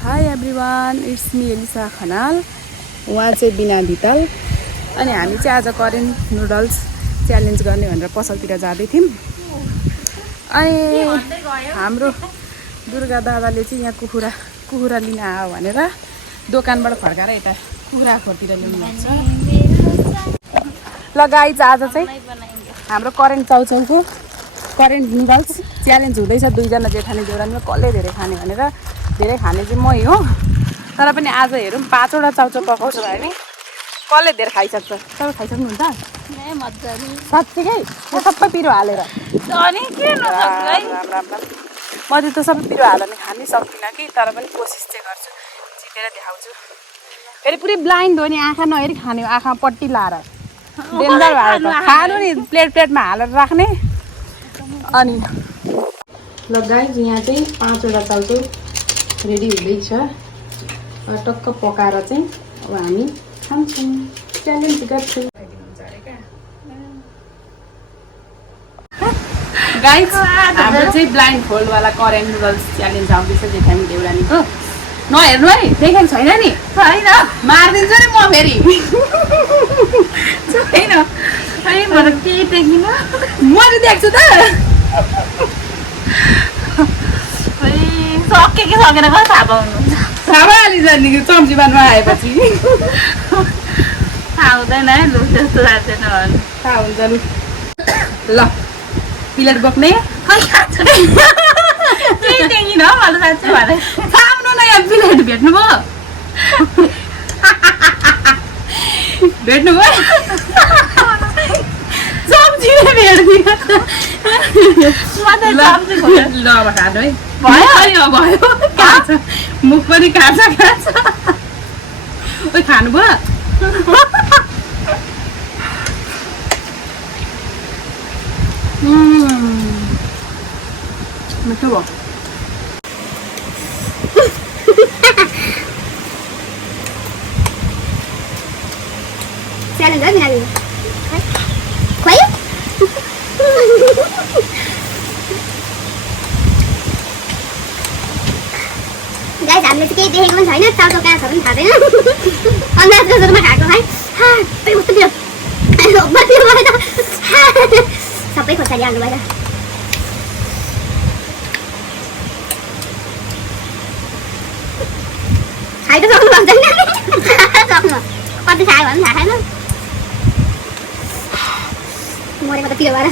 High everyone, it's me Elisa Khanal. उहाँ चाहिँ बिना भितल। अनि हामी चाहिँ आज करेन्ट नुडल्स च्यालेन्ज गर्ने भनेर पसलतिर जाँदै थियौँ। अनि हाम्रो दुर्गा दादाले चाहिँ यहाँ कुखुरा लिन आयो भनेर दोकानबाट फर्काएर यता कुखुरा खोरतिर ल्याउनु भएको छ। ल गाइज, आज चाहिँ हाम्रो करेन्ट चाउचाउको करेन्ट नुडल्स च्यालेन्ज हुँदैछ। दुईजना जेठानी देउरानीमा कसले धेरै खाने भनेर। धेरै खाने चाहिँ मै हो, तर पनि आज हेरौँ 5वटा चाउचाउ पकाउँछु भने नि कसले धेरै खाइसक्छ। तपाईँ खाइसक्नुहुन्छ? साँच्चीकै सबै पिरो हालेर। मैले त सबै पिरो हालेर खानै सक्दिनँ कि, तर पनि कोसिस चाहिँ गर्छु, जितेर देखाउँछु। फेरि पुरै ब्लाइन्ड हो नि, आँखा नहेरी खाने, आँखा पट्टी लाएर डेन्जर भएर खानु नि, प्लेटमा हालेर राख्ने। अनि ल गाइज, यहाँ चाहिँ 5वटा चाउचाउ रेडी हुँदैछ। टक्क पकाएर चाहिँ अब हामी खान्छौँ, च्यालेन्ज गर्छौँ। गाइज, हाम्रो चाहिँ ब्लाइन्ड फोल्डवाला करेन्ट नुडल्स च्यालेन्ज आउँदैछ जेठानी देउरानीको। नहेर्नु है, देखेको छैन नि? छैन, मारिदिन्छु नि म फेरि। छैन, केही देख्दिन। मैले देख्छु त। सके कि सकेन कहाँ थाहा पाउनु? थाहा भइहालिन्छ नि चम्चीमानमा आएपछि। थाहा हुँदैन है, लु त्यस्तो जाँदैन। थाहा हुन्छ लु। ल प्लेट बोक्ने केही देख्दिनँ हौ, मलाई साँच्चै भने। साम्नु न यहाँ प्लेट भेट्नुभयो? भेट्नुभयो? सब्जीले भेट्दिन। ल अब खानु है। भयो भयो, मुख पनि काँचो काँचो। ओ खानुभयो? मिठो भयो। च्यालेन्ज हो बिना खोइ गाइस, हामीले चाहिँ केही देखेको पनि छैन, चाउचाउ कहाँ छ पनि थाहा छैन। अन्दाजको सुरुमा खाएको है। कस्तो पिरो सबै खोर्सानी हाल्नु भएर। खाइ त सक्नु भएको छैन। सक्नु कति खायो भने थाहा छैन। मरेको त पिरो भएर।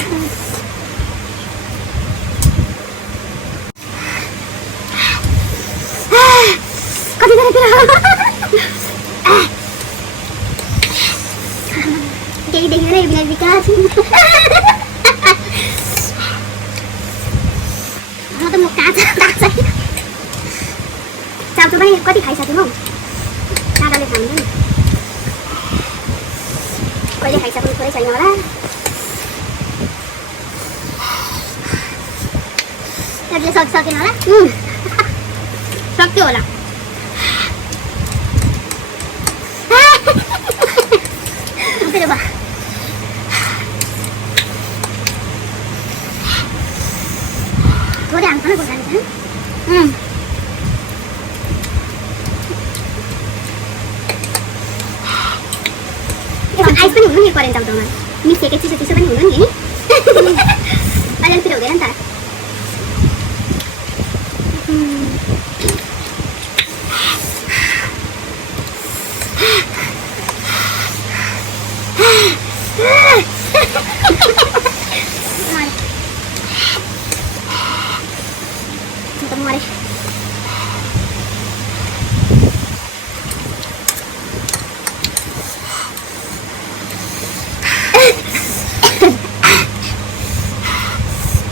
कति धेरै पिरो। केही देखेर यो बिना विकास। म त म काँचो चाउचाउ पनि कति खाइसक्नु हौ। काँटाले खानु नि कहिले खाइसक्नु थोरै छैन होला। त्यसले सकेन होला, सक्यो होला। थोरै हाल्छ न खोर्सानी चाहिँ। आइस पनि हुनु नि करेन्ट चाउचाउमा, मिसिएको चिसो चिसो पनि हुनु नि। अलिअलि पिरो हुँदैन नि त। मरे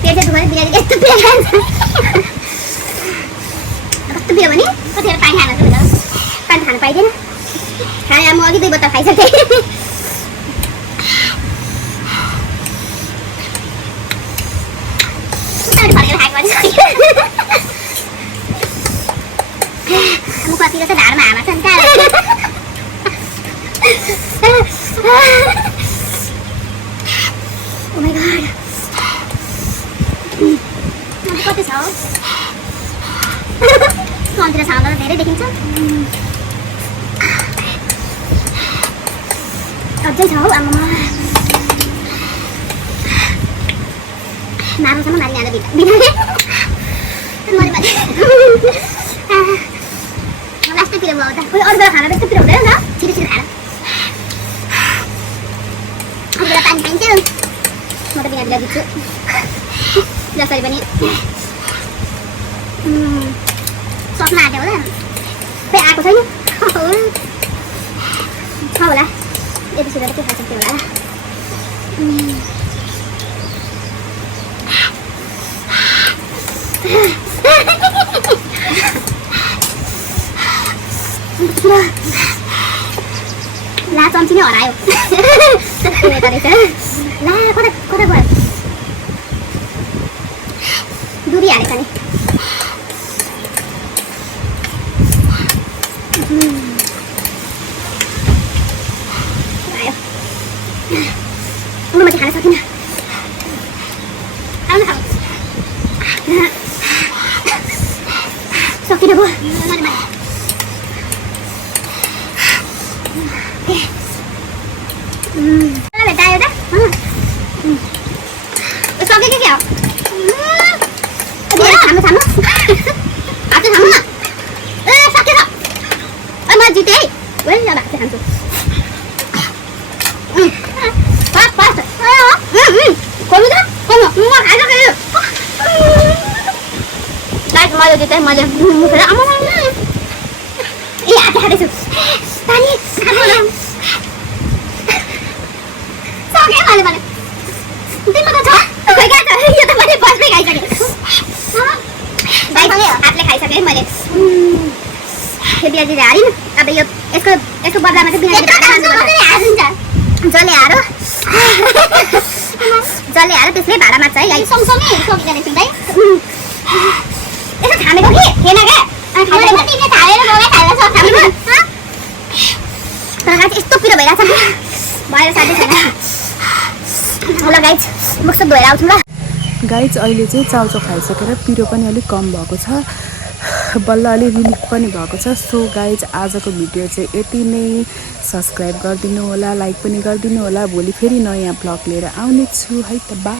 पेट दुखाएर बिरामी यस्तो पिरो खान्छ। कस्तो पिरो भने कतिखेर पानी खान सक्छ, पानी खानु पाइँदैन। खाना म अघि 2 बोतल खाइसकेँ। मुखतिर त ढाडमा हामा छ नि त। ओ माय गॉड, कति छ? मन्दिर साउन्ड धेरै देखिन्छ अझै छ हौ आमामा मारुसम्म मारिहाल्यो बिना लास्टै पिरो भयो त खोइ अरू बेला खाना त्यस्तो पिरो हुँदैन न छिटो छिटो खाएर अरू बेला पानी खाइन्थ्यो म त बिना बिना दिन्छु जसरी पनि सक्न आँट्यो होला खोइ आएको छैन छ होला यति छिटो के खान्छ त्यो होला ला चम्ची नै हरायो ला कता कता गयो दुरी हालेछ नि म चाहिँ खान सकिनँ आउनु खाऊ सकिन भयो भेटायो त सके के हो थाम्नु थाम्नु हात थाम्नु न ए सकेछ म जिते है वेल ल भात खान्छु फास्ट खोल्नु त खोल्नु म खाइसकेँ गाइस मैले जिते मैले मुखेर आमा ए हात खाँदैछु पानी खानु न सके मैले मैले तिम्रो त छ खोइ क्या छ यो त मैले बस्दै खाइसकेँ गाइस हातले खाइसकेँ मैले यो बिहाजी हारिन अब यो यसको बदलामा चाहिँ बिहाजी जले हारो त्यसले भाडा माग्छ है गाइस सँगसँगै सकिँदैन तिमीलाई यसो थामेको कि थिएन क्या तिमीले थालेर मलाई खाएर सक्छ तर गाइस यस्तो पिरो भइरहेछ भएर साथै छैन ल गाइस मुख सब धोएर आउँछु ल गाइस अहिले चाहिँ चाउचाउ खाइसकेर पिरो पनि अलिक कम भएको छ बल्ल अलि रिलिफ पनि भएको छ सो गाइज आजको भिडियो चाहिँ यति नै सब्सक्राइब गरिदिनु होला लाइक पनि गरिदिनु होला भोलि फेरि नयाँ ब्लग लिएर आउने छु है त बा